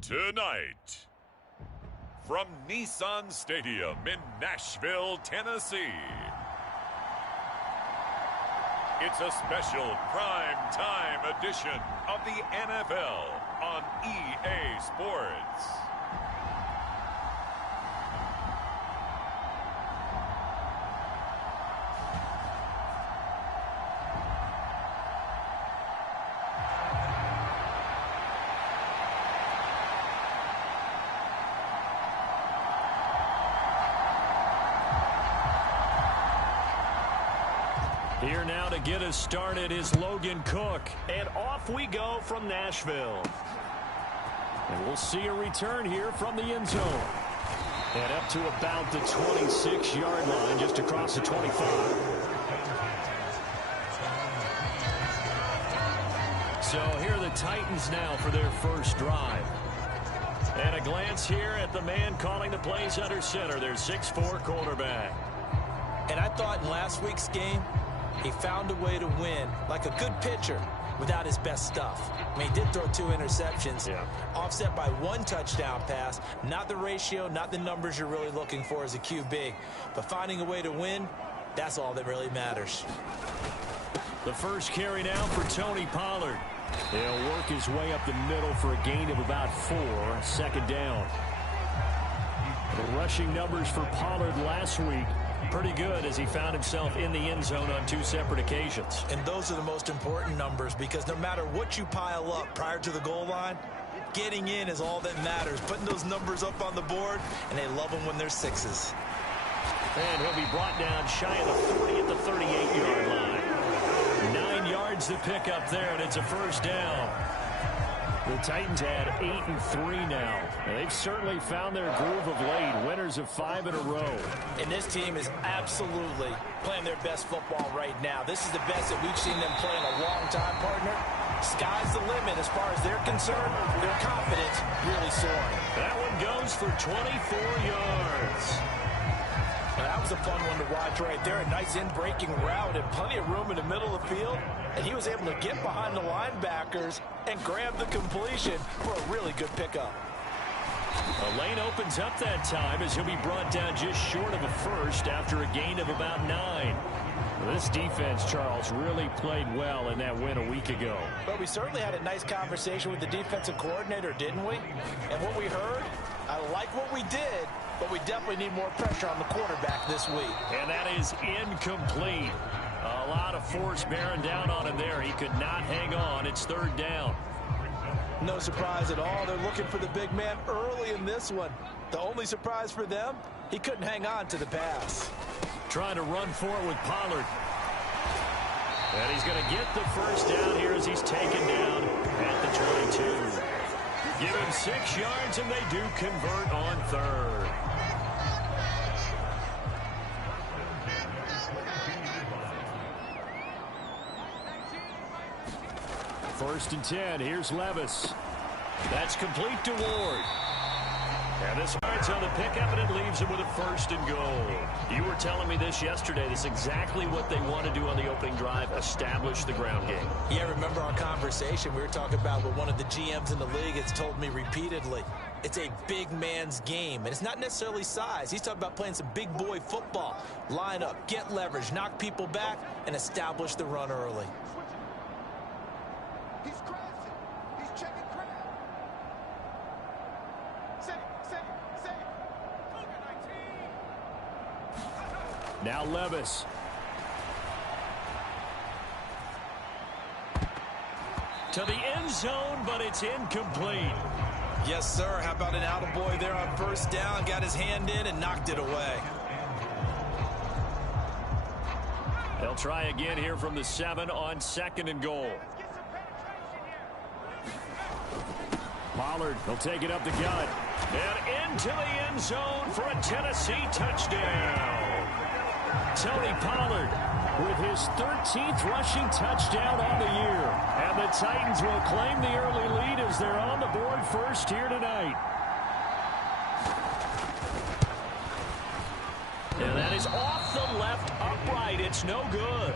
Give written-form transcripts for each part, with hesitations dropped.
Tonight, from Nissan Stadium in Nashville, Tennessee, it's a special prime time edition of the NFL on EA Sports. Here now to get us started is Logan Cook. And off we go from Nashville. And we'll see a return here from the end zone. And up to about the 26-yard line, just across the 25. So here are the Titans now for their first drive. And a glance here at the man calling the plays under center, their 6'4" quarterback. And I thought in last week's game, he found a way to win, like a good pitcher, without his best stuff. I mean, he did throw 2 interceptions, offset by 1 touchdown pass. Not the ratio, not the numbers you're really looking for as a QB. But finding a way to win, that's all that really matters. The first carry now for Tony Pollard. He'll work his way up the middle for a gain of about 4, second down. The rushing numbers for Pollard last week, pretty good as he found himself in the end zone on 2 separate occasions. And those are the most important numbers because no matter what you pile up prior to the goal line, getting in is all that matters. Putting those numbers up on the board, and they love them when they're 6s. And he'll be brought down shy of the 40 at the 38-yard line. 9 yards to pick up there, and it's a first down. The Titans had 8-3 now. And they've certainly found their groove of late. Winners of 5 in a row. And this team is absolutely playing their best football right now. This is the best that we've seen them play in a long time, partner. Sky's the limit as far as they're concerned. Their confidence really soaring. That one goes for 24 yards. Now, that was a fun one to watch right there. A nice in-breaking route and plenty of room in the middle of the field. And he was able to get behind the linebackers and grab the completion for a really good pickup. The lane opens up that time as he'll be brought down just short of a first after a gain of about 9. This defense, Charles, really played well in that win a week ago. But we certainly had a nice conversation with the defensive coordinator, didn't we? And what we heard, I like what we did, but we definitely need more pressure on the quarterback this week. And that is incomplete. A lot of force bearing down on him there. He could not hang on. It's third down. No surprise at all. They're looking for the big man early in this one. The only surprise for them, he couldn't hang on to the pass. Trying to run for it with Pollard. And he's going to get the first down here as he's taken down at the 22. Give him 6 yards, and they do convert on third. First and 10. Here's Levis. That's complete to Ward. And this yards on the pickup, and it leaves him with a first and goal. You were telling me this yesterday. This is exactly what they want to do on the opening drive, establish the ground game. Yeah, remember our conversation? We were talking about what one of the GMs in the league has told me repeatedly. It's a big man's game, and it's not necessarily size. He's talking about playing some big boy football. Line up, get leverage, knock people back, and establish the run early. He's crashing. He's checking crap. Save. Now Levis. To the end zone, but it's incomplete. Yes, sir. How about an attaboy there on first down? Got his hand in and knocked it away. They'll try again here from the 7 on second and goal. Pollard, he'll take it up the gut. And into the end zone for a Tennessee touchdown. Tony Pollard with his 13th rushing touchdown on the year. And the Titans will claim the early lead as they're on the board first here tonight. And that is off the left upright. It's no good.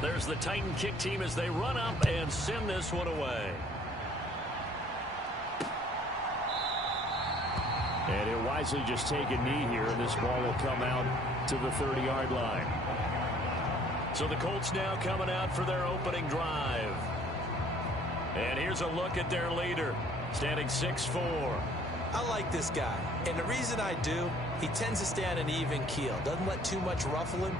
There's the Titan kick team as they run up and send this one away. And he'll wisely just take a knee here, and this ball will come out to the 30-yard line. So the Colts now coming out for their opening drive. And here's a look at their leader, standing 6'4". I like this guy, and the reason I do, he tends to stay on an even keel, doesn't let too much ruffle him.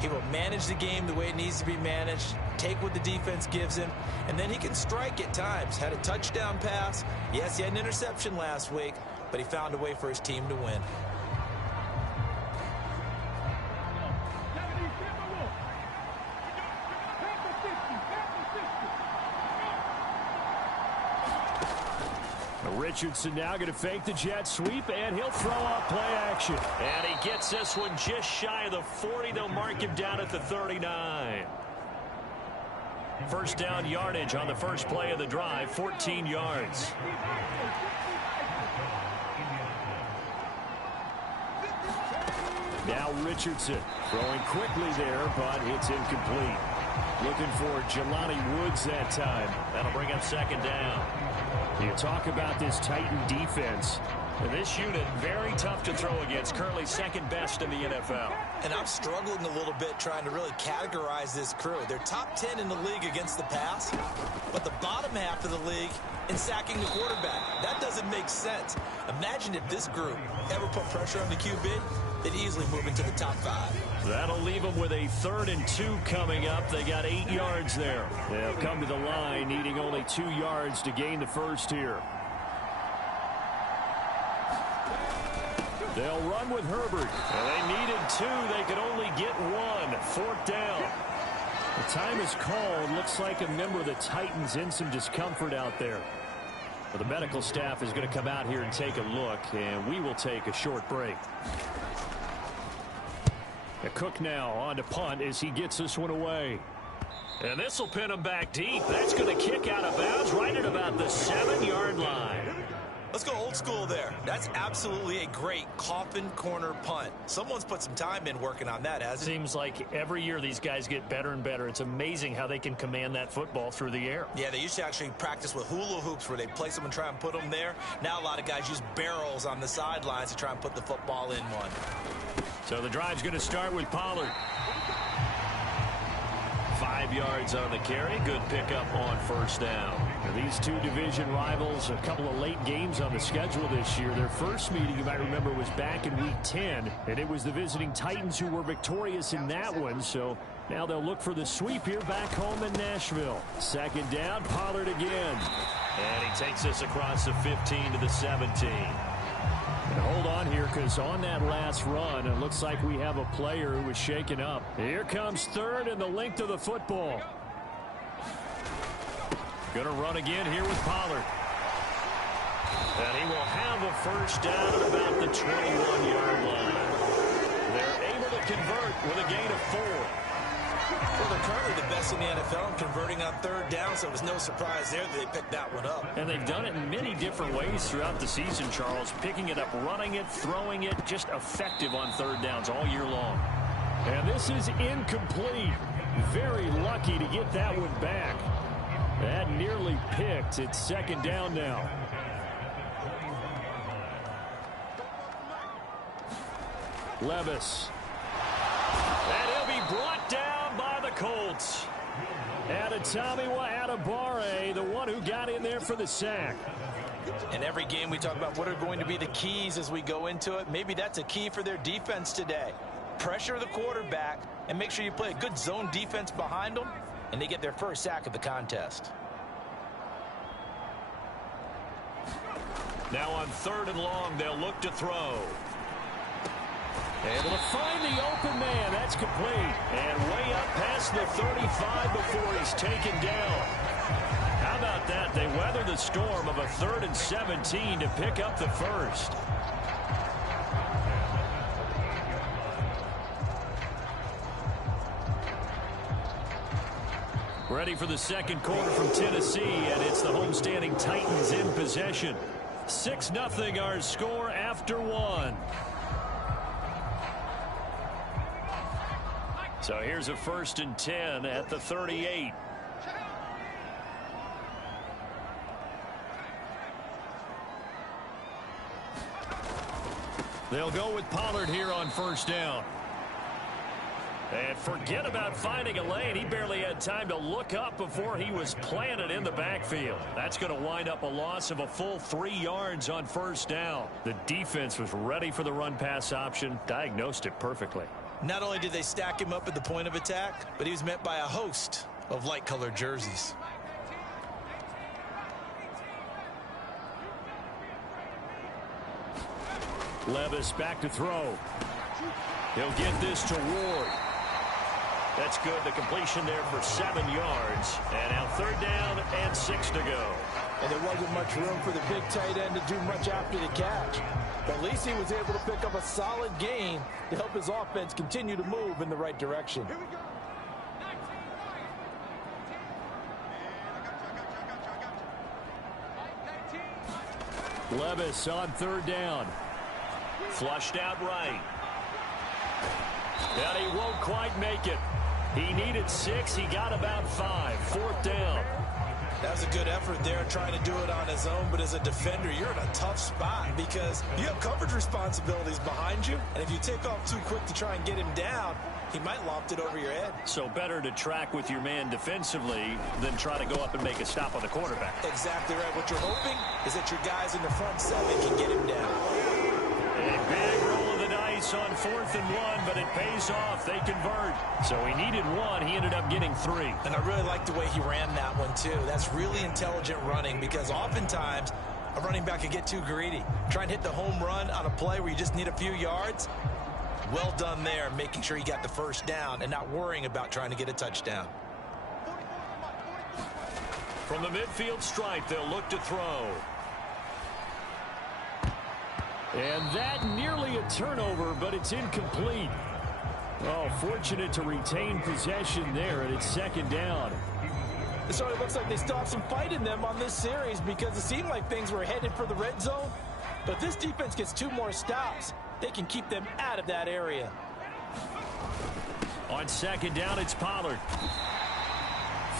He will manage the game the way it needs to be managed, take what the defense gives him, and then he can strike at times. Had a touchdown pass. Yes, he had an interception last week, but he found a way for his team to win. Richardson now going to fake the jet sweep, and he'll throw off play action. And he gets this one just shy of the 40. They'll mark him down at the 39. First down yardage on the first play of the drive, 14 yards. Now Richardson throwing quickly there, but it's incomplete. Looking for Jelani Woods that time. That'll bring up second down. You talk about this Titan defense. And this unit, very tough to throw against, currently second best in the NFL. And I'm struggling a little bit trying to really categorize this crew. They're top 10 in the league against the pass, but the bottom half of the league in sacking the quarterback. That doesn't make sense. Imagine if this group ever put pressure on the QB, they'd easily move into the top 5. That'll leave them with a 3rd and 2 coming up. They got 8 yards there. They'll come to the line, needing only 2 yards to gain the first here. They'll run with Herbert. And they needed 2. They could only get 1. 4th down. The time is called. Looks like a member of the Titans in some discomfort out there. Well, the medical staff is going to come out here and take a look, and we will take a short break. Cook now on to punt as he gets this one away. And this will pin him back deep. That's going to kick out of bounds right at about the 7-yard line. Let's go old school there. That's absolutely a great coffin corner punt. Someone's put some time in working on that, hasn't it? Seems like every year these guys get better and better. It's amazing how they can command that football through the air. Yeah, they used to actually practice with hula hoops where they place them and try and put them there. Now a lot of guys use barrels on the sidelines to try and put the football in one. So the drive's going to start with Pollard. 5 yards on the carry. Good pickup on first down. Now these two division rivals, a couple of late games on the schedule this year. Their first meeting, you might remember, was back in Week 10, and it was the visiting Titans who were victorious in that one. So now they'll look for the sweep here back home in Nashville. Second down, Pollard again. And he takes us across the 15 to the 17. And hold on here, because on that last run, it looks like we have a player who was shaken up. Here comes third and the length of the football. Going to run again here with Pollard. And he will have a first down at about the 21-yard line. They're able to convert with a gain of 4. Well, they're currently the best in the NFL in converting on third down, so it was no surprise there that they picked that one up. And they've done it in many different ways throughout the season, Charles. Picking it up, running it, throwing it, just effective on third downs all year long. And this is incomplete. Very lucky to get that one back. That nearly picked. It's second down now. Levis. And he'll be brought down by the Colts. Adetomiwa Adebawore, the one who got in there for the sack. In every game we talk about what are going to be the keys as we go into it. Maybe that's a key for their defense today. Pressure the quarterback and make sure you play a good zone defense behind them, and they get their first sack of the contest. Now on third and long, they'll look to throw. Able to find the open man. That's complete. And way up past the 35 before he's taken down. How about that? They weather the storm of a 3rd and 17 to pick up the first. Ready for the second quarter from Tennessee, and it's the homestanding Titans in possession. 6-0 our score after 1. So here's a 1st and 10 at the 38. They'll go with Pollard here on 1st down. And forget about finding a lane. He barely had time to look up before he was planted in the backfield. That's going to wind up a loss of a full 3 yards on 1st down. The defense was ready for the run-pass option, diagnosed it perfectly. Not only did they stack him up at the point of attack, but he was met by a host of light-colored jerseys. Levis back to throw. He'll get this to Ward. That's good. The completion there for 7 yards. And now 3rd down and 6 to go. And there wasn't much room for the big tight end to do much after the catch. But at least he was able to pick up a solid gain to help his offense continue to move in the right direction. Levis on 3rd down. Flushed out right. And he won't quite make it. He needed 6. He got about 5. 4th down. That was a good effort there trying to do it on his own, but as a defender, you're in a tough spot because you have coverage responsibilities behind you, and if you take off too quick to try and get him down, he might loft it over your head. So better to track with your man defensively than try to go up and make a stop on the quarterback. Exactly right. What you're hoping is that your guys in the front 7 can get him down. A big roll of the dice on 4th and 1, but it pays off. They convert. So he needed 1. He ended up getting 3. And I really like the way he ran that one, too. That's really intelligent running because oftentimes a running back can get too greedy. Try and hit the home run on a play where you just need a few yards. Well done there, making sure he got the 1st down and not worrying about trying to get a touchdown. From the midfield stripe, they'll look to throw. And that nearly a turnover, but it's incomplete. Oh, fortunate to retain possession there, and it's 2nd down. It sort of looks like they still have some fight in them on this series because it seemed like things were headed for the red zone. But if this defense gets 2 more stops, they can keep them out of that area. On 2nd down, it's Pollard.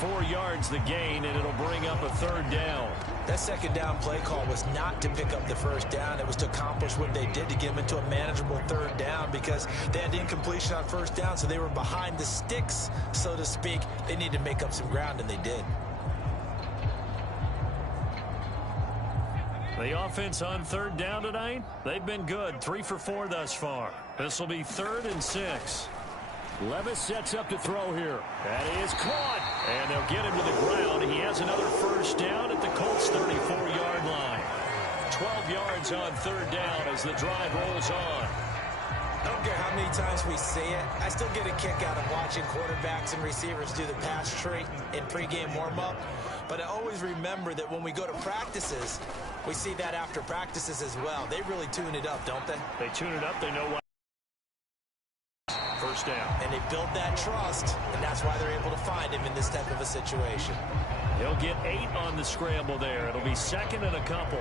4 yards the gain, and it'll bring up a 3rd down. That 2nd down play call was not to pick up the 1st down. It was to accomplish what they did to get them into a manageable 3rd down because they had incompletion on 1st down, so they were behind the sticks, so to speak. They needed to make up some ground, and they did. The offense on 3rd down tonight, they've been good. 3 for 4 thus far. This will be 3rd and 6. Levis sets up to throw here. That is caught. And they'll get him to the ground. He has another 1st down at the Colts' 34-yard line. 12 yards on 3rd down as the drive rolls on. I don't care how many times we say it. I still get a kick out of watching quarterbacks and receivers do the pass tree in pregame warm-up. But I always remember that when we go to practices, we see that after practices as well. They really tune it up, don't they? They tune it up. They know what. 1st down. And they build that trust, and that's why they're able to find him in this type of a situation. He'll get 8 on the scramble there. It'll be 2nd and a couple.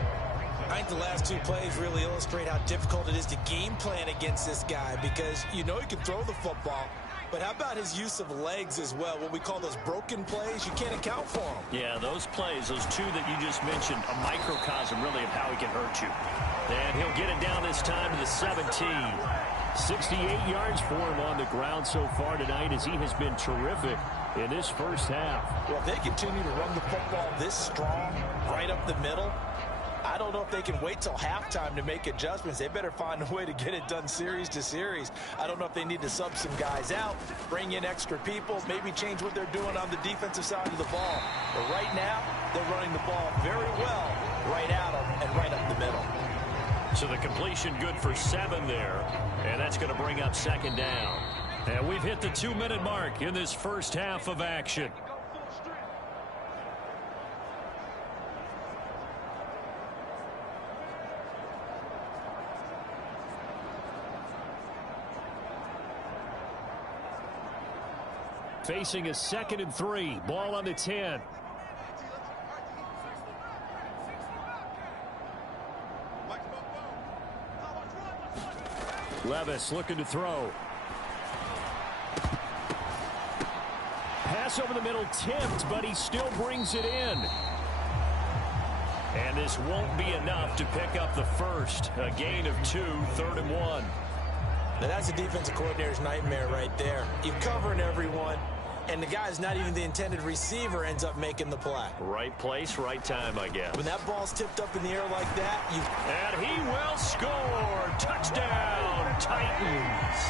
I think the last 2 plays really illustrate how difficult it is to game plan against this guy because you know he can throw the football, but how about his use of legs as well? What we call those broken plays, you can't account for them. Yeah, those plays, those 2 that you just mentioned, a microcosm really of how he can hurt you. And he'll get it down this time to the 17. 68 yards for him on the ground so far tonight as he has been terrific in this 1st half. Well, if they continue to run the football this strong, right up the middle, I don't know if they can wait till halftime to make adjustments. They better find a way to get it done series to series. I don't know if they need to sub some guys out, bring in extra people, maybe change what they're doing on the defensive side of the ball. But right now, they're running the ball very well right at them and right up the middle. So the completion good for 7 there, and that's going to bring up 2nd down. And we've hit the 2-minute mark in this 1st half of action. Facing a 2nd and 3, ball on the 10. Levis looking to throw. pass over the middle tipped, but he still brings it in. And this won't be enough to pick up the first. A gain of 2, 3rd and 1. Now that's a defensive coordinator's nightmare right there. You're covering everyone, and the guy's not even the intended receiver ends up making the play. Right place, right time, I guess. When that ball's tipped up in the air like that, And he will score. Touchdown, Titans.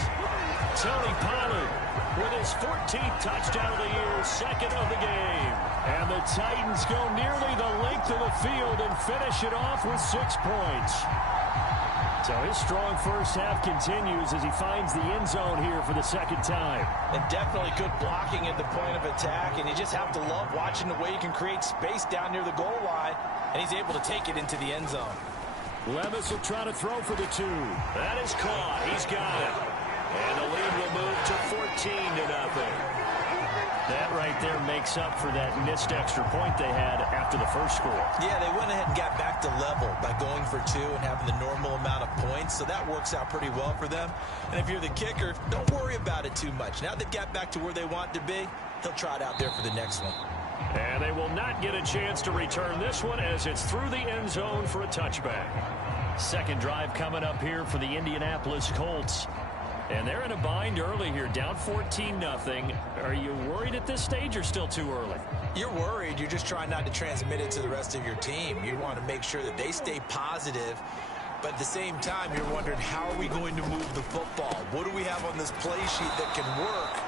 Tony Pollard with his 14th touchdown of the year, 2nd of the game. And the Titans go nearly the length of the field and finish it off with 6 points. So his strong first half continues as he finds the end zone here for the 2nd time. And definitely good blocking at the point of attack, and you just have to love watching the way he can create space down near the goal line, and he's able to take it into the end zone. Levis will try to throw for the 2. That is caught. He's got it. And the lead will move to 14-0. That right there makes up for that missed extra point they had after the first score. Yeah, they went ahead and got back to level by going for 2 and having the normal amount of points, so that works out pretty well for them. And if you're the kicker, don't worry about it too much. Now they've got back to where they want to be, he'll try it out there for the next one. And they will not get a chance to return this one as it's through the end zone for a touchback. Second drive coming up here for the Indianapolis Colts. And they're in a bind early here, down 14-0. Are you worried at this stage or still too early? You're worried. You're just trying not to transmit it to the rest of your team. You want to make sure that they stay positive. But at the same time, you're wondering, how are we going to move the football? What do we have on this play sheet that can work?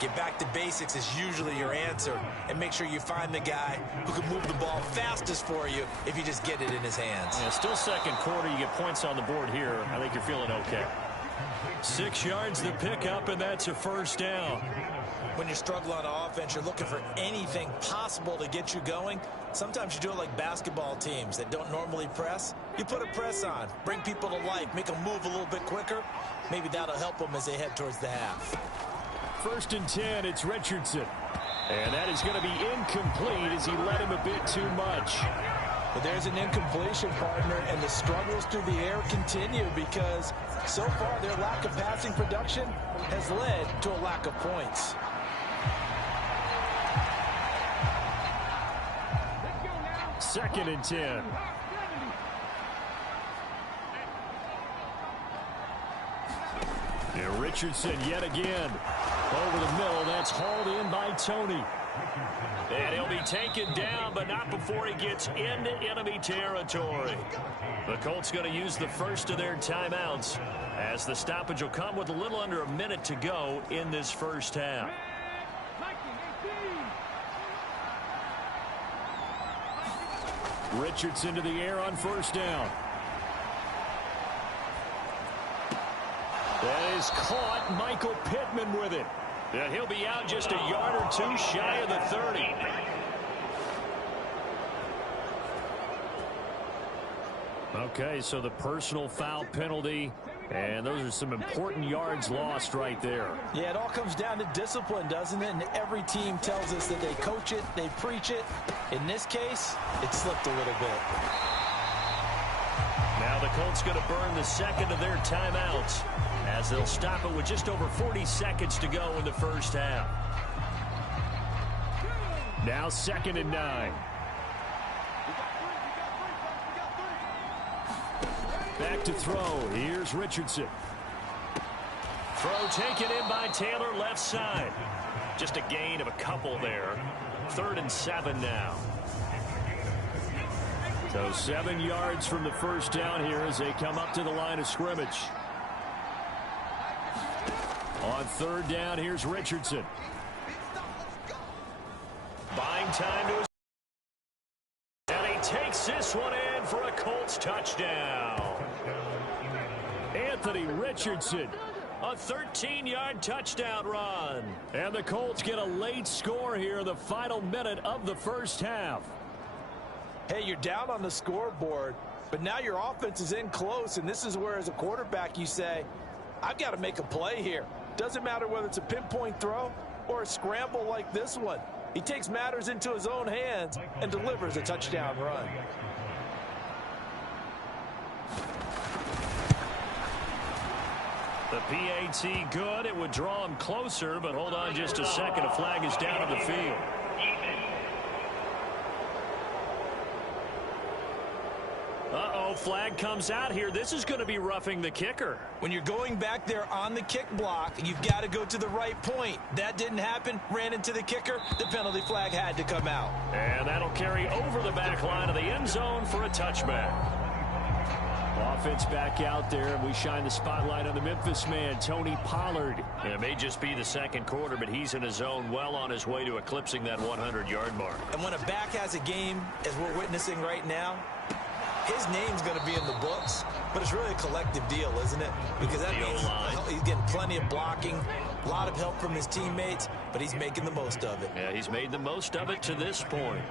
Get back to basics is usually your answer. And make sure you find the guy who can move the ball fastest for you if you just get it in his hands. Yeah, still second quarter. You get points on the board here. I think you're feeling okay. 6 yards to pick up, and that's a first down. When you struggle on offense, you're looking for anything possible to get you going. Sometimes you do it like basketball teams that don't normally press. You put a press on, bring people to life, make them move a little bit quicker. Maybe that'll help them as they head towards the half. 1st and 10, it's Richardson. And that is going to be incomplete as he led him a bit too much. But there's an incompletion, partner, and the struggles through the air continue because so far their lack of passing production has led to a lack of points. Second and 10. And Richardson yet again. Over the middle, that's hauled in by Tony. And he'll be taken down, but not before he gets into enemy territory. The Colts going to use the first of their timeouts as the stoppage will come with a little under a minute to go in this first half. Richardson to the air on first down. That is caught. Michael Pittman with it. And he'll be out just a yard or 2 shy of the 30. Okay, so the personal foul penalty, and those are some important yards lost right there. Yeah, it all comes down to discipline, doesn't it? And every team tells us that they coach it, they preach it. In this case, it slipped a little bit. Now the Colts going to burn the second of their timeouts as they'll stop it with just over 40 seconds to go in the first half. Now 2nd and 9. Back to throw. Here's Richardson. Throw taken in by Taylor, left side. Just a gain of a couple there. 3rd and 7 now. So 7 yards from the first down here as they come up to the line of scrimmage. On 3rd down, here's Richardson. Buying time to his. And he takes this one in for a Colts touchdown. Anthony Richardson, a 13-yard touchdown run. And the Colts get a late score here in the final minute of the first half. Hey, you're down on the scoreboard, but now your offense is in close, and this is where, as a quarterback, you say, I've got to make a play here. Doesn't matter whether it's a pinpoint throw or a scramble like this one. He takes matters into his own hands and delivers a touchdown run. The PAT good. It would draw him closer, but hold on just a second. A flag is down on the field. Uh-oh, flag comes out here. This is going to be roughing the kicker. When you're going back there on the kick block, you've got to go to the right point. That didn't happen. Ran into the kicker. The penalty flag had to come out. And that'll carry over the back line of the end zone for a touchback. Offense back out there, and we shine the spotlight on the Memphis man, Tony Pollard. And it may just be the second quarter, but he's in his zone, well on his way to eclipsing that 100-yard mark. And when a back has a game, as we're witnessing right now, his name's going to be in the books, but it's really a collective deal, isn't it? Because that means he's getting plenty of blocking, a lot of help from his teammates, but he's making the most of it. Yeah, he's made the most of it to this point.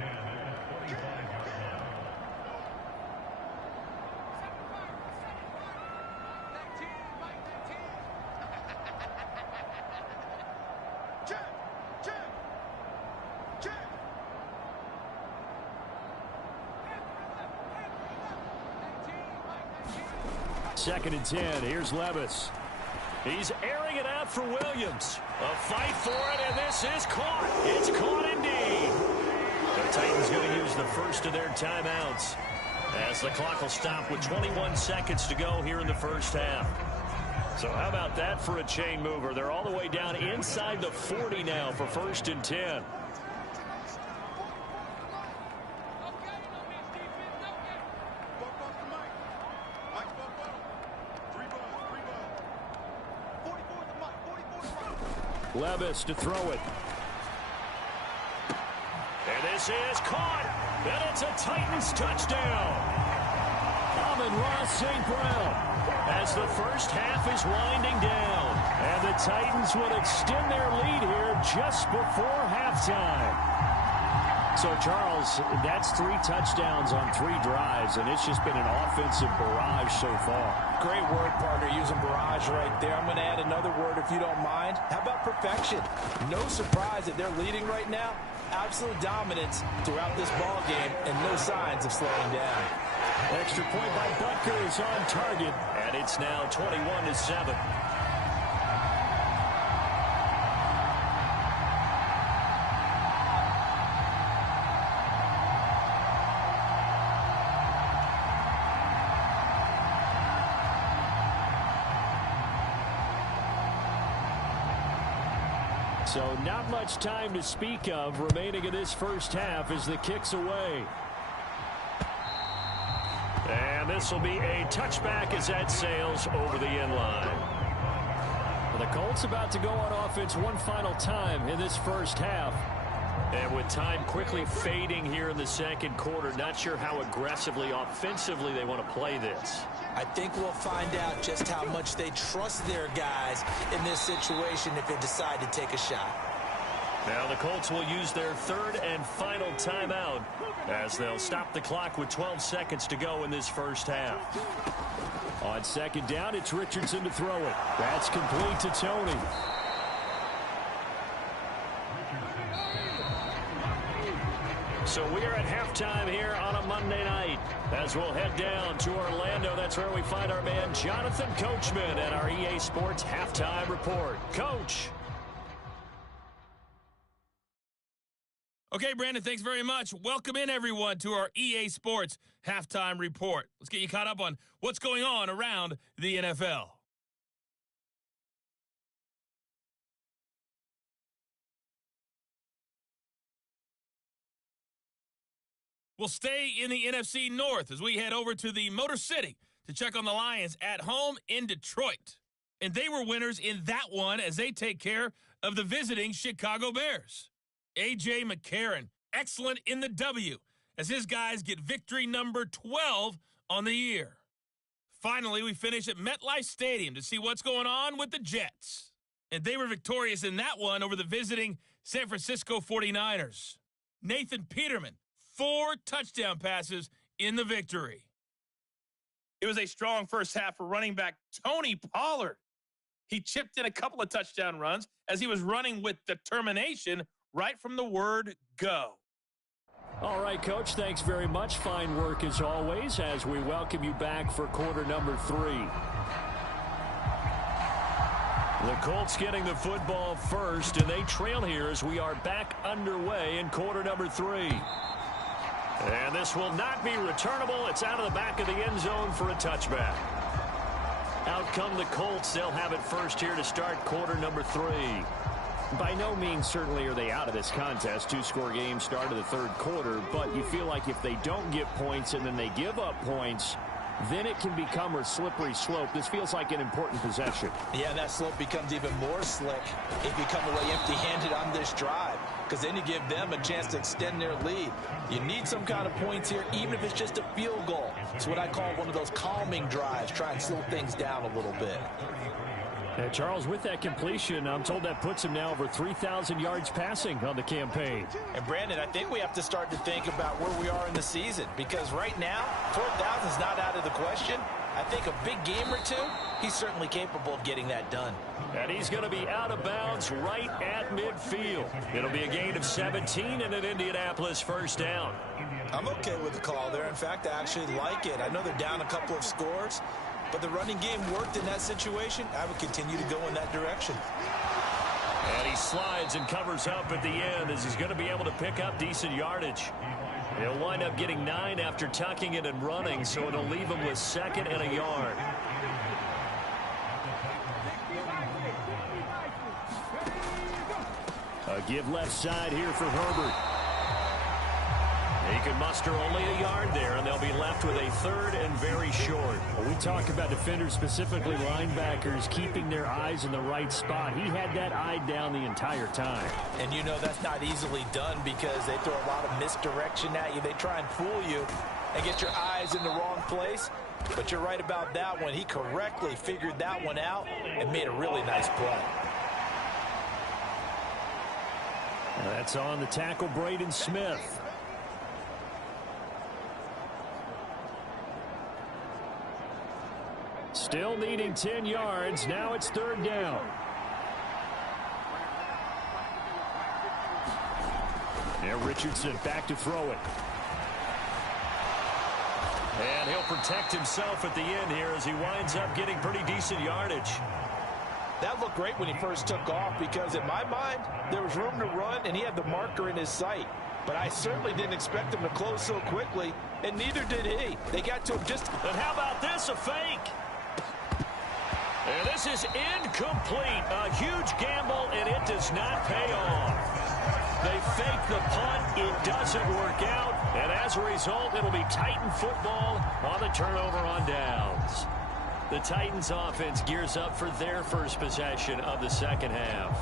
Second and 10. Here's Levis. He's airing it out for Williams. A fight for it, and this is caught. It's caught indeed. The Titans going to use the first of their timeouts as the clock will stop with 21 seconds to go here in the first half. So how about that for a chain mover? They're all the way down inside the 40 now for first and 10. Levis to throw it. And this is caught. And it's a Titans touchdown. Amon-Ra St. Brown as the first half is winding down. And the Titans will extend their lead here just before halftime. So, Charles, that's 3 touchdowns on 3 drives, and it's just been an offensive barrage so far. Great word, partner, using barrage right there. I'm going to add another word if you don't mind. How about perfection? No surprise that they're leading right now. Absolute dominance throughout this ball game and no signs of slowing down. Extra point by Butker is on target, and it's now 21-7. So not much time to speak of remaining in this first half as the kick's away. And this will be a touchback as that sails over the end line. The Colts about to go on offense one final time in this first half. And with time quickly fading here in the second quarter, not sure how aggressively, offensively they want to play this. I think we'll find out just how much they trust their guys in this situation if they decide to take a shot. Now the Colts will use their third and final timeout as they'll stop the clock with 12 seconds to go in this first half. On second down, it's Richardson to throw it. That's complete to Tony. So we're at halftime here on a Monday night as we'll head down to Orlando. That's where we find our man Jonathan Coachman at our EA Sports Halftime Report. Coach. Okay, Brandon, thanks very much. Welcome in, everyone, to our EA Sports Halftime Report. Let's get you caught up on what's going on around the NFL. We'll stay in the NFC North as we head over to the Motor City to check on the Lions at home in Detroit. And they were winners in that one as they take care of the visiting Chicago Bears. A.J. McCarron, excellent in the W, as his guys get victory number 12 on the year. Finally, we finish at MetLife Stadium to see what's going on with the Jets. And they were victorious in that one over the visiting San Francisco 49ers. Nathan Peterman, 4 touchdown passes in the victory. It was a strong first half for running back Tony Pollard. He chipped in a couple of touchdown runs as he was running with determination right from the word go. All right, Coach, thanks very much. Fine work as always as we welcome you back for quarter number 3. The Colts getting the football first, and they trail here as we are back underway in quarter number 3. And this will not be returnable. It's out of the back of the end zone for a touchback. Out come the Colts. They'll have it first here to start quarter number 3. By no means certainly are they out of this contest. 2-score game start of the third quarter, but you feel like if they don't get points and then they give up points, then it can become a slippery slope. This feels like an important possession. Yeah, that slope becomes even more slick if you come away empty-handed on this drive, because then you give them a chance to extend their lead. You need some kind of points here, even if it's just a field goal. It's what I call one of those calming drives. Try and slow things down a little bit. And Charles, with that completion, I'm told that puts him now over 3,000 yards passing on the campaign. And Brandon, I think we have to start to think about where we are in the season, because right now, 4,000 is not out of the question. I think a big game or two, he's certainly capable of getting that done. And he's going to be out of bounds right at midfield. It'll be a gain of 17 and an Indianapolis first down. I'm okay with the call there. In fact, I actually like it. I know they're down a couple of scores, but the running game worked in that situation. I would continue to go in that direction. And he slides and covers up at the end as he's going to be able to pick up decent yardage. He'll wind up getting 9 after tucking it and running, so it'll leave him with 2nd and a yard. A give left side here for Herbert. He can muster only a yard there, and they'll be left with a 3rd and very short. When we talk about defenders, specifically linebackers, keeping their eyes in the right spot, he had that eye down the entire time. And you know that's not easily done because they throw a lot of misdirection at you. They try and fool you and get your eyes in the wrong place. But you're right about that one. He correctly figured that one out and made a really nice play. That's on the tackle, Braden Smith. Still needing 10 yards. Now it's 3rd down. Now Richardson back to throw it. And he'll protect himself at the end here as he winds up getting pretty decent yardage. That looked great when he first took off because in my mind, there was room to run and he had the marker in his sight. But I certainly didn't expect him to close so quickly, and neither did he. They got to him just... And how about this, a fake? And this is incomplete. A huge gamble, and it does not pay off. They fake the punt. It doesn't work out. And as a result, it'll be Titan football on the turnover on downs. The Titans offense gears up for their first possession of the second half.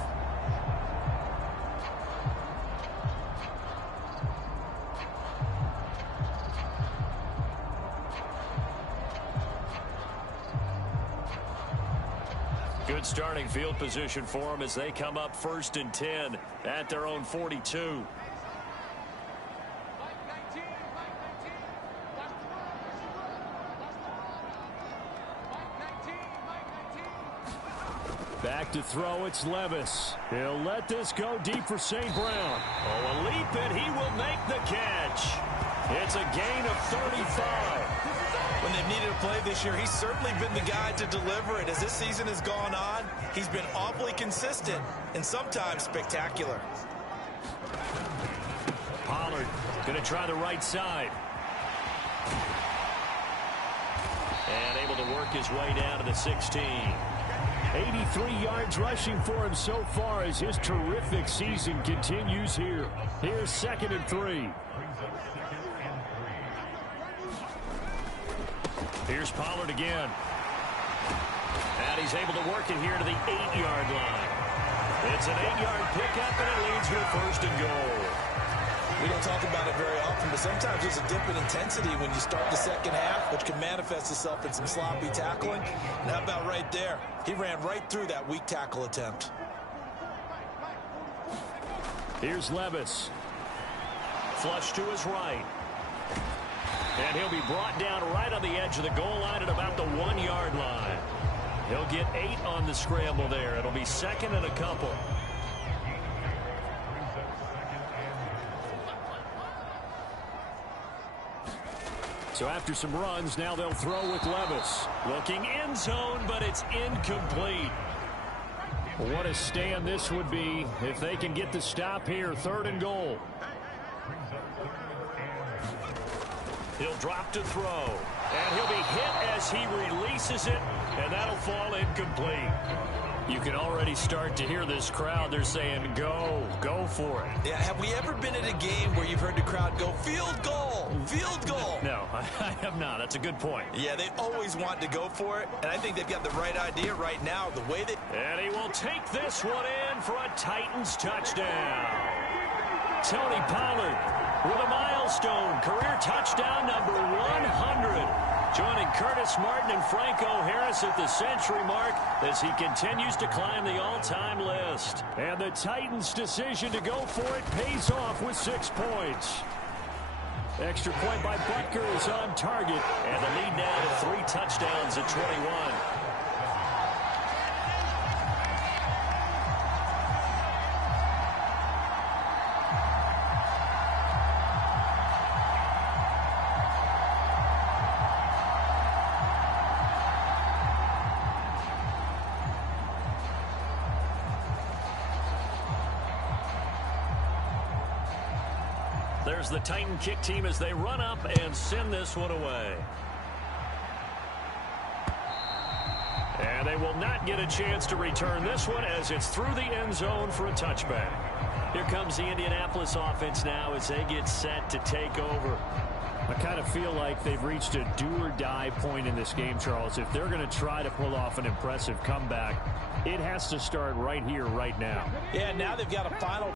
Good starting field position for them as they come up 1st and 10 at their own 42. Back to throw, it's Levis. He'll let this go deep for St. Brown. Oh, a leap, and he will make the catch. It's a gain of 35. When they've needed a play this year, he's certainly been the guy to deliver it. As this season has gone on, he's been awfully consistent and sometimes spectacular. Pollard going to try the right side. And able to work his way down to the 16. 83 yards rushing for him so far as his terrific season continues here. Here's 2nd and 3. Here's Pollard again. And he's able to work it here to the 8-yard line. It's an 8-yard pickup, and it leads to a 1st and goal. We don't talk about it very often, but sometimes there's a dip in intensity when you start the second half, which can manifest itself in some sloppy tackling. And how about right there? He ran right through that weak tackle attempt. Here's Levis. Flush to his right. And he'll be brought down right on the edge of the goal line at about the 1-yard line. He'll get 8 on the scramble there. It'll be 2nd and a couple. So after some runs, now they'll throw with Levis. Looking end zone, but it's incomplete. What a stand this would be if they can get the stop here. 3rd and goal. He'll drop to throw. And he'll be hit as he releases it, and that'll fall incomplete. You can already start to hear this crowd. They're saying, go for it. Yeah, have we ever been at a game where you've heard the crowd go, field goal, field goal? No, I have not. That's a good point. Yeah, they always want to go for it, and I think they've got the right idea right now, the way that... And he will take this one in for a Titans touchdown. Tony Pollard with a milestone, career touchdown number 100. Joining Curtis Martin and Franco Harris at the century mark as he continues to climb the all-time list. And the Titans' decision to go for it pays off with 6 points. Extra point by Butker is on target. And the lead now to 3 touchdowns at 21. There's the Titan kick team as they run up and send this one away. And they will not get a chance to return this one as it's through the end zone for a touchback. Here comes the Indianapolis offense now as they get set to take over. I kind of feel like they've reached a do-or-die point in this game, Charles. If they're going to try to pull off an impressive comeback, it has to start right here, right now. Yeah, now they've got a final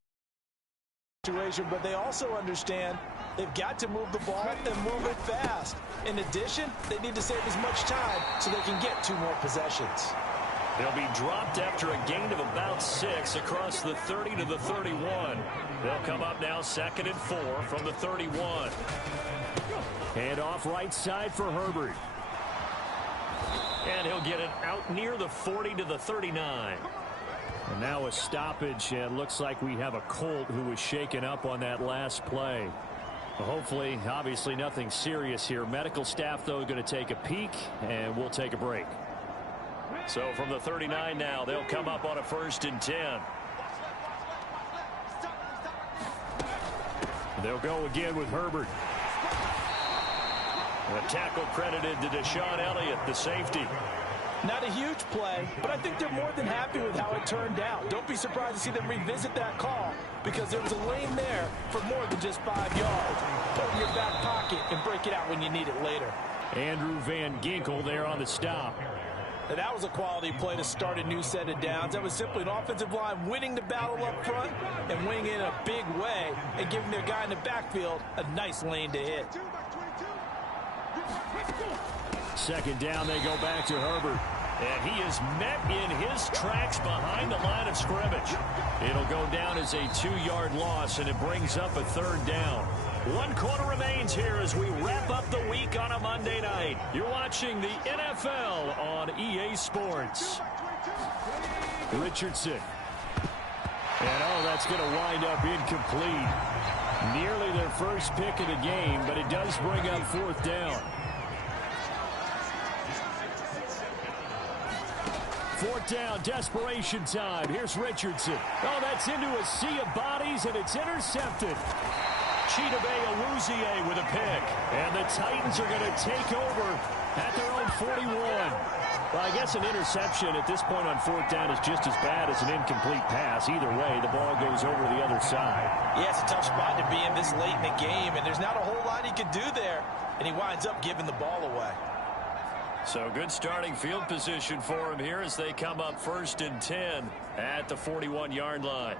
situation, but they also understand they've got to move the ball and move it fast. In addition, they need to save as much time so they can get 2 more possessions. They'll be dropped after a gain of about 6 across the 30 to the 31. They'll come up now 2nd and 4 from the 31. Hand off right side for Herbert. And he'll get it out near the 40 to the 39. And now a stoppage, and looks like we have a Colt who was shaken up on that last play. Well, hopefully, obviously nothing serious here. Medical staff, though, going to take a peek, and we'll take a break. So from the 39 now, they'll come up on a 1st and 10. They'll go again with Herbert. A tackle credited to Deshaun Elliott, the safety. Not a huge play, but I think they're more than happy with how it turned out. Don't be surprised to see them revisit that call because there was a lane there for more than just 5 yards. Put it in your back pocket and break it out when you need it later. Andrew Van Ginkel there on the stop. And that was a quality play to start a new set of downs. That was simply an offensive line winning the battle up front and winning it in a big way and giving their guy in the backfield a nice lane to hit. 2nd down, they go back to Herbert. And he is met in his tracks behind the line of scrimmage. It'll go down as a 2-yard loss, and it brings up a 3rd down. 1 quarter remains here as we wrap up the week on a Monday night. You're watching the NFL on EA Sports. Richardson. And, that's going to wind up incomplete. Nearly their first pick of the game, but it does bring up 4th down. 4th down, desperation time. Here's Richardson. That's into a sea of bodies, and it's intercepted. Chidobe Awuzie with a pick. And the Titans are going to take over at their own 41. Well, I guess an interception at this point on 4th down is just as bad as an incomplete pass. Either way, the ball goes over the other side. Yeah, it's a tough spot to be in this late in the game, and there's not a whole lot he can do there. And he winds up giving the ball away. So good starting field position for him here as they come up 1st and 10 at the 41-yard line.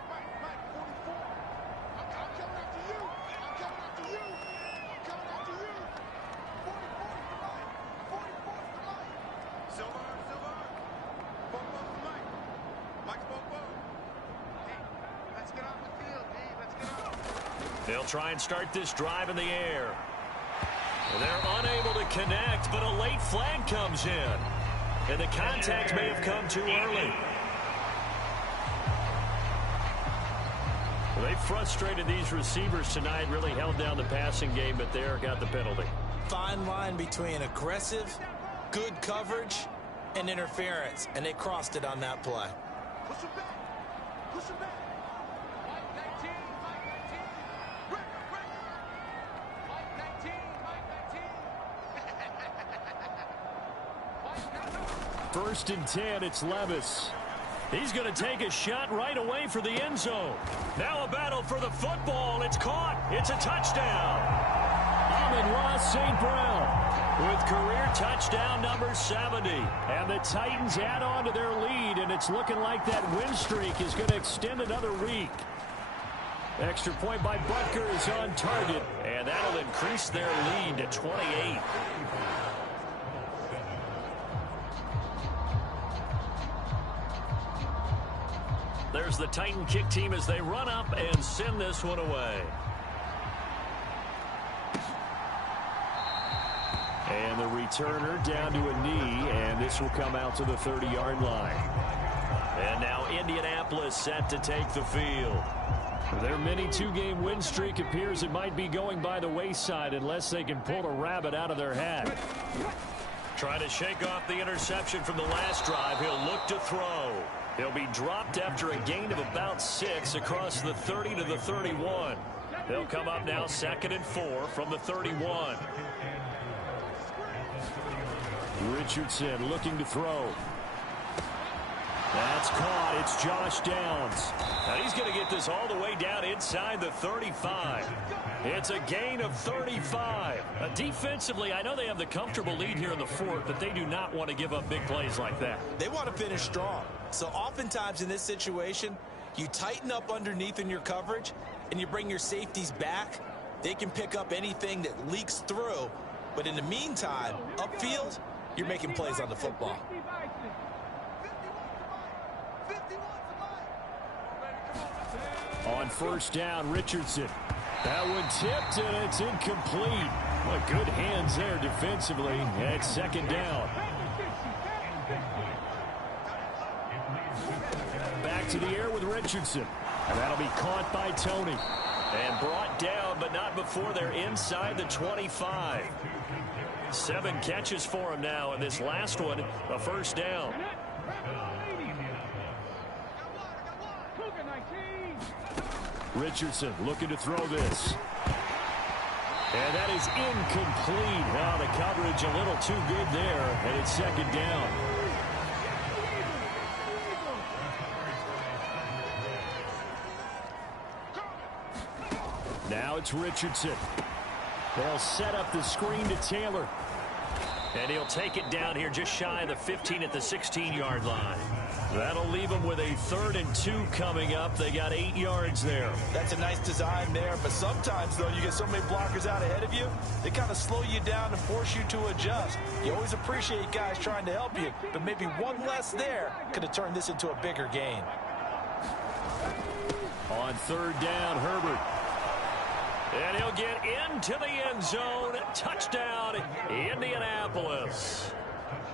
They'll try and start this drive in the air. They're unable to connect, but a late flag comes in. And the contact may have come too early. Well, they frustrated these receivers tonight, really held down the passing game, but there got the penalty. Fine line between aggressive, good coverage, and interference, and they crossed it on that play. Push him back. Push him back. Mike 19. Mike 19. Breaker, breaker. Mike 19. Mike 19. First and 10, it's Levis. He's going to take a shot right away for the end zone. Now a battle for the football. It's caught. It's a touchdown. Amon-Ra St. Brown with career touchdown number 70. And the Titans add on to their lead, and it's looking like that win streak is going to extend another week. Extra point by Butker is on target, and that'll increase their lead to 28. There's the Titan kick team as they run up and send this one away. And the returner down to a knee, and this will come out to the 30-yard line. And now Indianapolis set to take the field. Their mini two-game win streak appears it might be going by the wayside unless they can pull a rabbit out of their hat. Trying to shake off the interception from the last drive. He'll look to throw. He'll be dropped after a gain of about 6 across the 30 to the 31. They'll come up now 2nd and 4 from the 31. Richardson looking to throw. That's caught. It's Josh Downs. Now he's going to get this all the way down inside the 35. It's a gain of 35. Defensively, I know they have the comfortable lead here in the fourth, but they do not want to give up big plays like that. They want to finish strong. So oftentimes in this situation, you tighten up underneath in your coverage, and you bring your safeties back. They can pick up anything that leaks through. But in the meantime, upfield, you're making plays on the football. On first down, Richardson. That one tipped, and it's incomplete. Well, good hands there defensively. And it's 2nd down. Back to the air with Richardson. And that'll be caught by Tony. And brought down, but not before they're inside the 25. 7 catches for him now, and this last one, a first down. Richardson looking to throw this. And that is incomplete. Now the coverage a little too good there, and it's 2nd down. Now it's Richardson. They'll set up the screen to Taylor. And he'll take it down here just shy of the 15 at the 16-yard line. That'll leave them with a 3rd and 2 coming up. They got 8 yards there. That's a nice design there, but sometimes, though, you get so many blockers out ahead of you, they kind of slow you down and force you to adjust. You always appreciate guys trying to help you, but maybe one less there could have turned this into a bigger gain. On 3rd down, Herbert. And he'll get into the end zone. Touchdown, Indianapolis.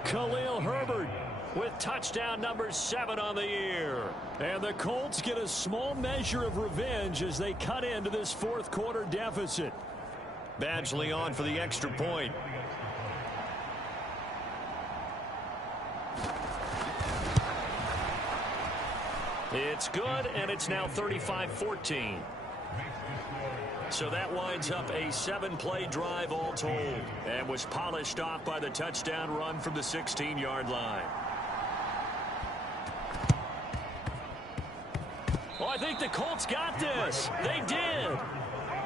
Khalil Herbert with touchdown number 7 on the year. And the Colts get a small measure of revenge as they cut into this 4th quarter deficit. Badgley on for the extra point. It's good, and it's now 35-14. So that winds up a 7-play drive all told, and was polished off by the touchdown run from the 16-yard line. Well, I think the Colts got this. They did.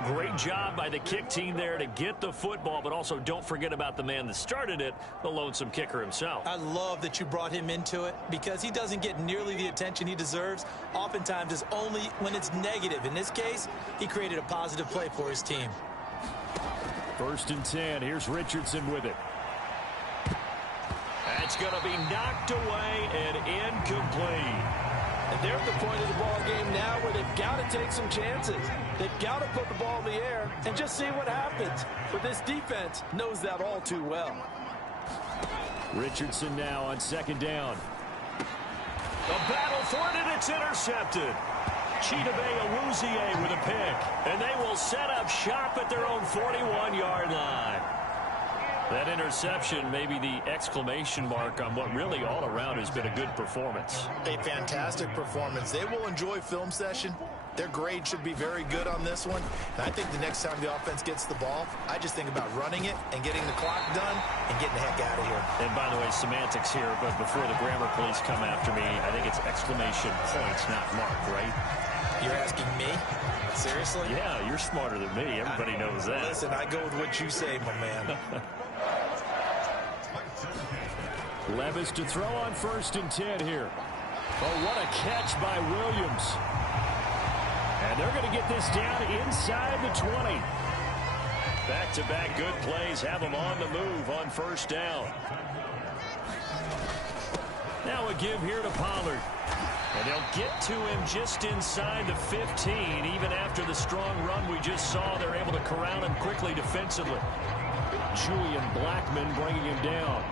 Great job by the kick team there to get the football, but also don't forget about the man that started it, the lonesome kicker himself. I love that you brought him into it because he doesn't get nearly the attention he deserves. Oftentimes it's only when it's negative. In this case, he created a positive play for his team. 1st and 10. Here's Richardson with it. That's going to be knocked away and incomplete. And they're at the point of the ball game now where they've got to take some chances. They've got to put the ball in the air and just see what happens. But this defense knows that all too well. Richardson now on 2nd down. The battle for it, and it's intercepted. Chidobe Awuzie with a pick. And they will set up shop at their own 41-yard line. That interception may be the exclamation mark on what really all around has been a good performance. A fantastic performance. They will enjoy film session. Their grade should be very good on this one. And I think the next time the offense gets the ball, I just think about running it and getting the clock done and getting the heck out of here. And by the way, semantics here, but before the grammar police come after me, I think it's exclamation points, not mark, right? You're asking me? Seriously? Yeah, you're smarter than me. Everybody knows that. Listen, I go with what you say, my man. Levis to throw on 1st and 10 here. Oh, what a catch by Williams. And they're going to get this down inside the 20. Back-to-back good plays have them on the move on 1st down. Now a give here to Pollard. And they'll get to him just inside the 15. Even after the strong run we just saw, they're able to corral him quickly defensively. Julian Blackman bringing him down.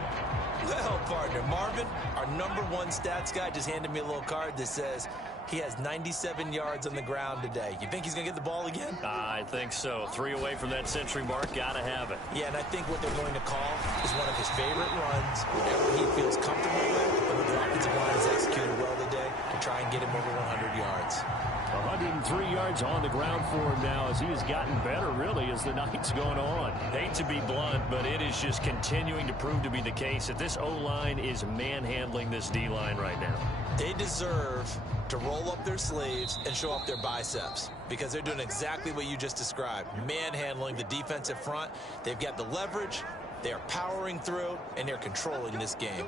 Well, partner, Marvin, our #1 stats guy, just handed me a little card that says he has 97 yards on the ground today. You think he's going to get the ball again? I think so. 3 away from that century mark. Got to have it. Yeah, and I think what they're going to call is one of his favorite runs, whatever he feels comfortable with, and the offensive line has executed well today to try and get him over 100 yards. 103 yards on the ground for him now as he has gotten better, really, as the night's going on. Hate to be blunt, but it is just continuing to prove to be the case that this O-line is manhandling this D-line right now. They deserve to roll up their sleeves and show up their biceps because they're doing exactly what you just described, manhandling the defensive front. They've got the leverage, they are powering through, and they're controlling this game.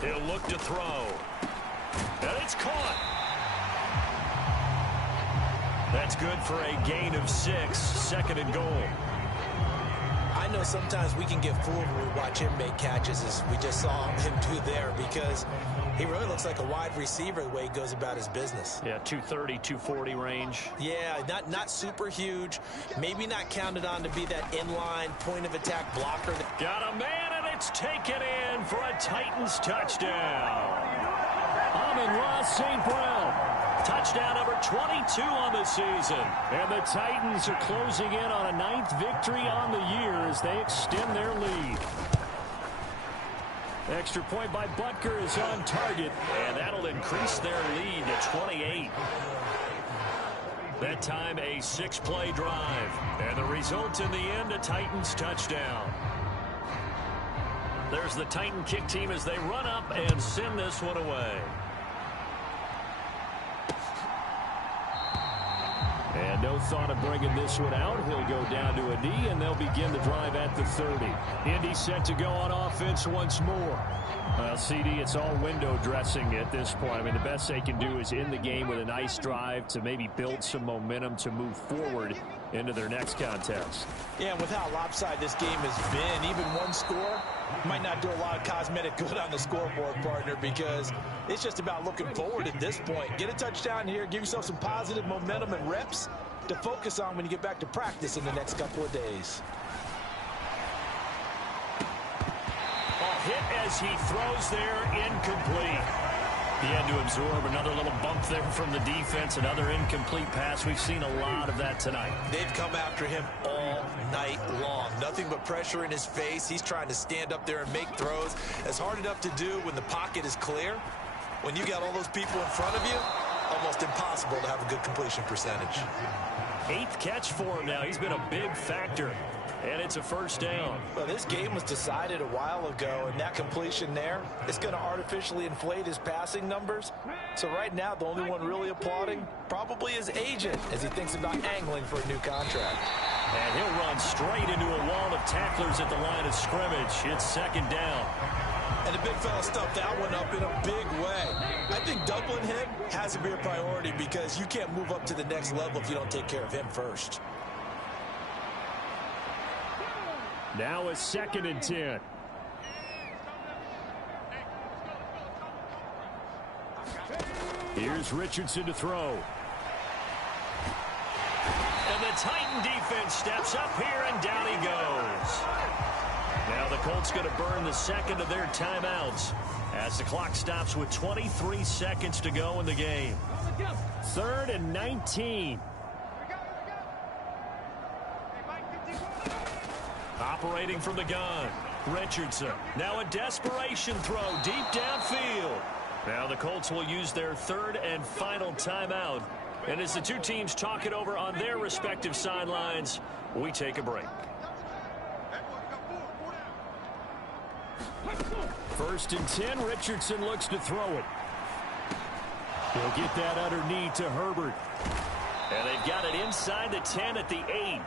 He'll look to throw. And it's caught. That's good for a gain of 6, 2nd and goal. I know sometimes we can get fooled when we watch him make catches as we just saw him do there because he really looks like a wide receiver the way he goes about his business. Yeah, 230, 240 range. Yeah, not super huge. Maybe not counted on to be that inline point of attack blocker. Got a man, and it's taken in for a Titans touchdown. Amon-Ra St. Brown. Touchdown number 22 on the season. And the Titans are closing in on a 9th victory on the year as they extend their lead. Extra point by Butker is on target, and that'll increase their lead to 28. That time a 6-play drive, and the result in the end, a Titans touchdown. There's the Titan kick team as they run up and send this one away. And no thought of bringing this one out. He'll go down to a knee, and they'll begin the drive at the 30. Indy set to go on offense once more. Well, CD, it's all window dressing at this point. I mean, the best they can do is end the game with a nice drive to maybe build some momentum to move forward into their next contest. Yeah, and with how lopsided this game has been, even one score might not do a lot of cosmetic good on the scoreboard, partner, because it's just about looking forward at this point. Get a touchdown here, give yourself some positive momentum and reps to focus on when you get back to practice in the next couple of days. Hit as he throws there, incomplete. He had to absorb another little bump there from the defense, another incomplete pass. We've seen a lot of that tonight. They've come after him all night long. Nothing but pressure in his face. He's trying to stand up there and make throws. It's hard enough to do when the pocket is clear. When you got all those people in front of you, almost impossible to have a good completion percentage. 8th catch for him now. He's been a big factor. And it's a 1st down. Well, this game was decided a while ago, and that completion there is going to artificially inflate his passing numbers. So right now, the only one really applauding probably his agent as he thinks about angling for a new contract. And he'll run straight into a wall of tacklers at the line of scrimmage. It's 2nd down. And the big fella stuffed that one up in a big way. I think doubling him has to be a priority because you can't move up to the next level if you don't take care of him first. Now a 2nd and 10. Here's Richardson to throw. And the Titan defense steps up here, and down he goes. Now the Colts going to burn the second of their timeouts as the clock stops with 23 seconds to go in the game. 3rd and 19. Operating from the gun, Richardson. Now a desperation throw deep downfield. Now the Colts will use their 3rd and final timeout. And as the two teams talk it over on their respective sidelines, we take a break. 1st and 10, Richardson looks to throw it. He'll get that underneath to Herbert. And they've got it inside the 10 at the 8.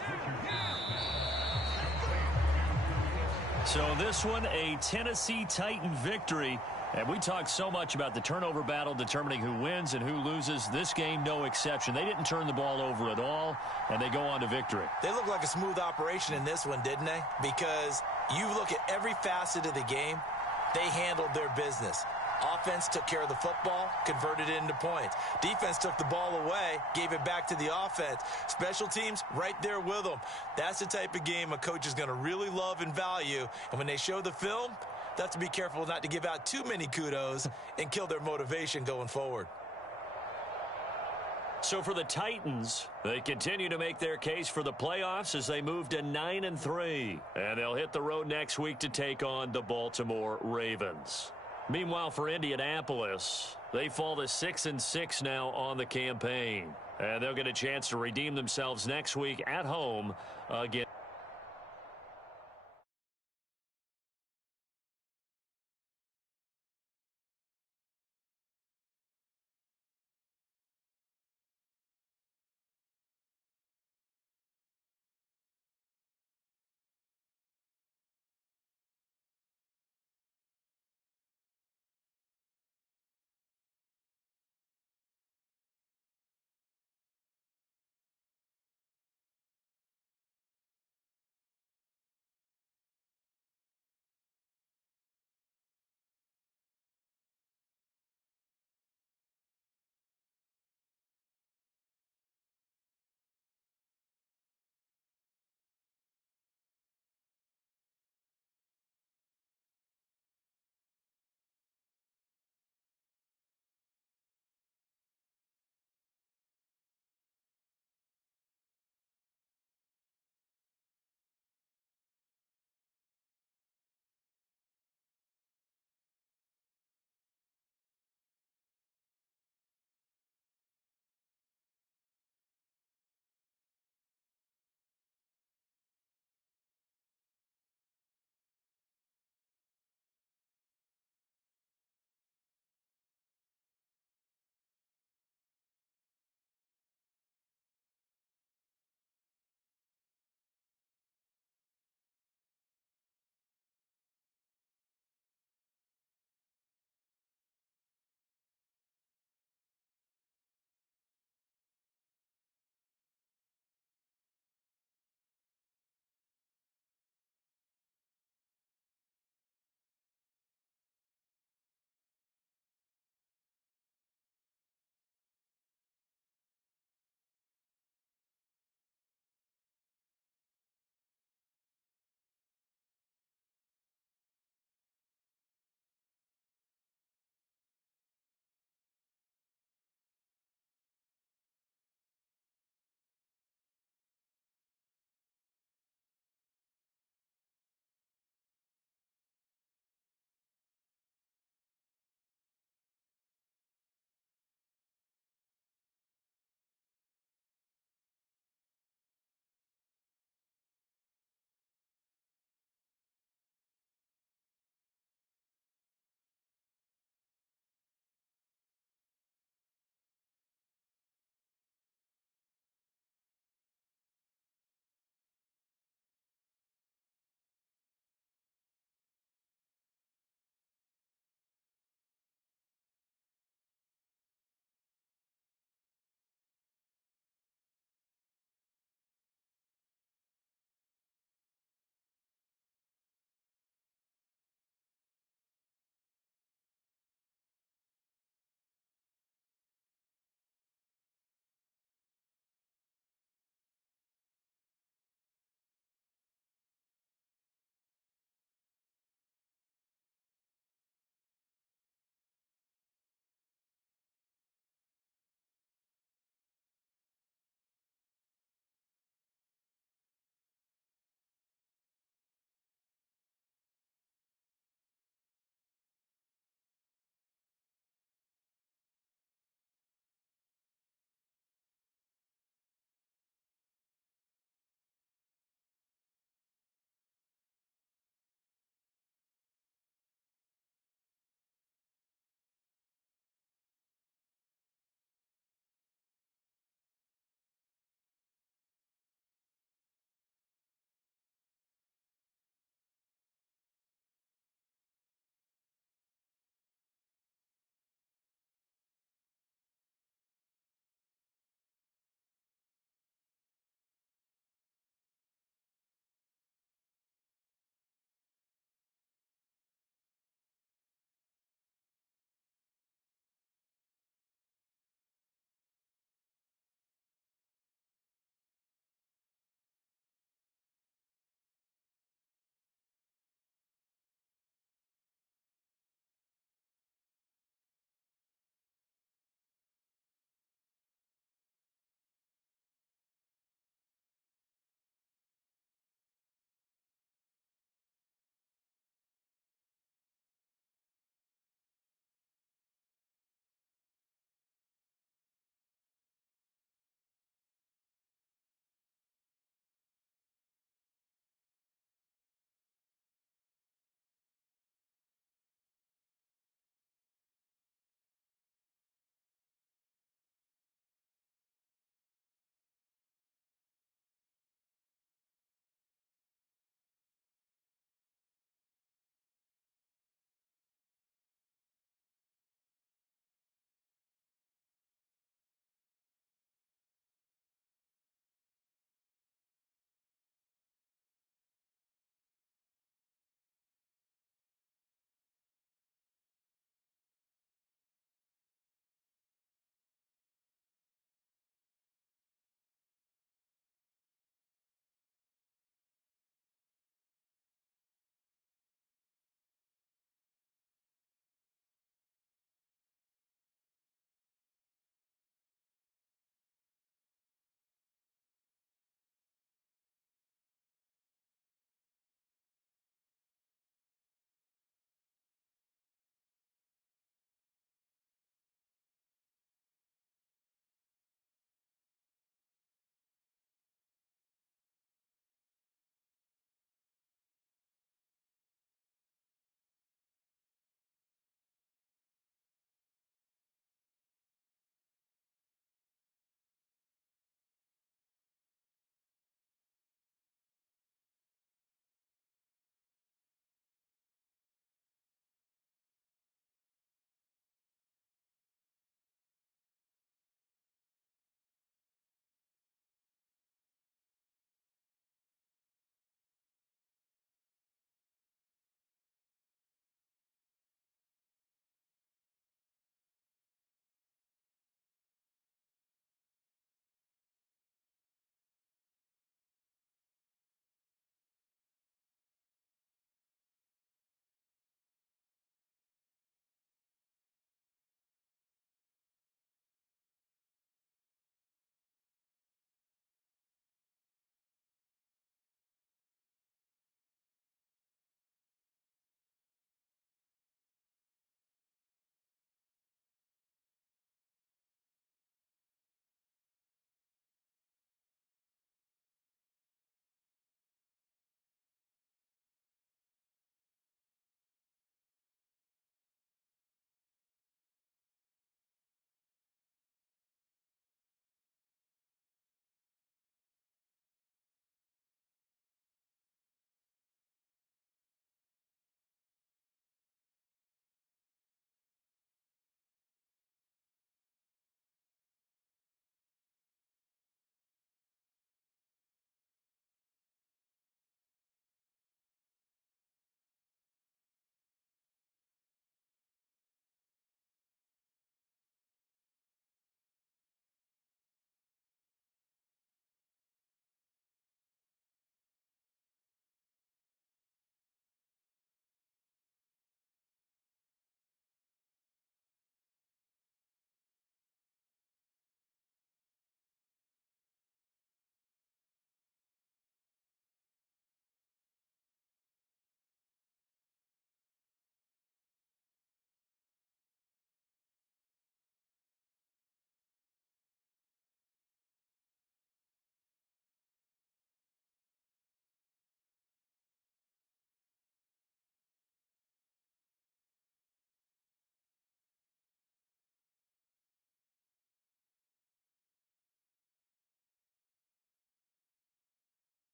So this one, a Tennessee Titan victory. And we talk so much about the turnover battle determining who wins and who loses. This game, no exception. They didn't turn the ball over at all, and they go on to victory. They look like a smooth operation in this one, didn't they? Because you look at every facet of the game, they handled their business. Offense took care of the football, converted it into points. Defense took the ball away, gave it back to the offense. Special teams, right there with them. That's the type of game a coach is going to really love and value. And when they show the film, they have to be careful not to give out too many kudos and kill their motivation going forward. So for the Titans, they continue to make their case for the playoffs as they move to 9-3. And they'll hit the road next week to take on the Baltimore Ravens. Meanwhile, for Indianapolis, they fall to 6-6 now on the campaign. And they'll get a chance to redeem themselves next week at home against